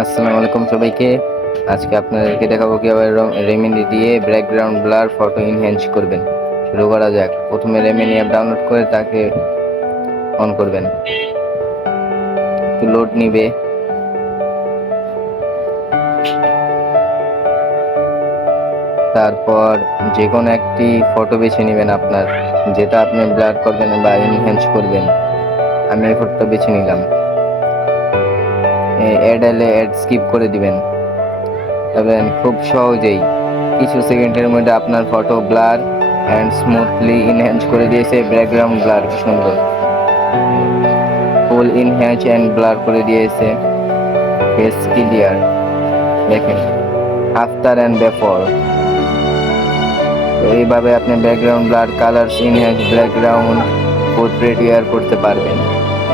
আসসালামু আলাইকুম সবাইকে। আজকে আপনাদেরকে দেখাবো কিভাবে রেমিনি দিয়ে ব্যাকগ্রাউন্ড ব্লার ফটো ইনহ্যান্স করবেন। শুরু করা যাক। প্রথমে রেমিনি অ্যাপ ডাউনলোড করে তাকে অন করবেন। একটু লোড নিবে। তারপর যে কোনো একটি ফটো বেছে নেবেন আপনার, যেটা আপনি ব্লার করবেন বা ইনহ্যান্স করবেন। আমি এই ফটোটা বেছে নিলাম। অ্যাড এলে অ্যাড স্কিপ করে দিবেন। তবে খুব সহজেই কিছু সেকেন্ডের মধ্যে আপনার photo blur and smoothly enhance করে দিয়েছে। ব্যাকগ্রাউন্ড ব্লার সুন্দর ফুল ইনহ্যান্স অ্যান্ড ব্লার করে দিয়েছে। ফেস ক্লিয়ার দেখেন, আফটার অ্যান্ড বিফোর। তো এইভাবে আপনি background blur, colours enhance, background portrait ইয়ার করতে পারবেন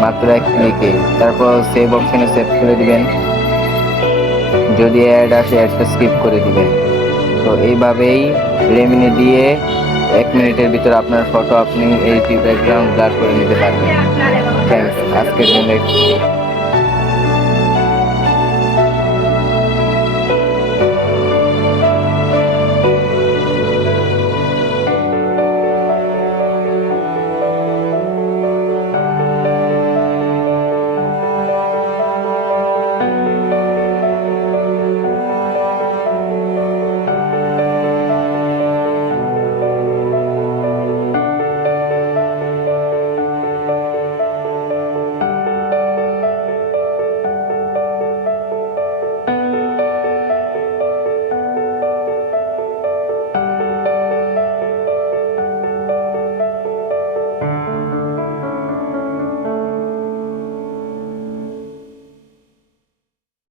মাত্র এক ক্লিকে। তারপর সেভ অপশনে সেভ করে দিবেন। যদি অ্যাড আসে অ্যাডটা স্কিপ করে দিবেন। তো এইভাবেই রেমিনি দিয়ে 1 মিনিটের ভিতর আপনার ফটো আপনি এই ব্যাকগ্রাউন্ড ব্লার করে নিতে পারবেন। থ্যাংকস, আজকের জন্য।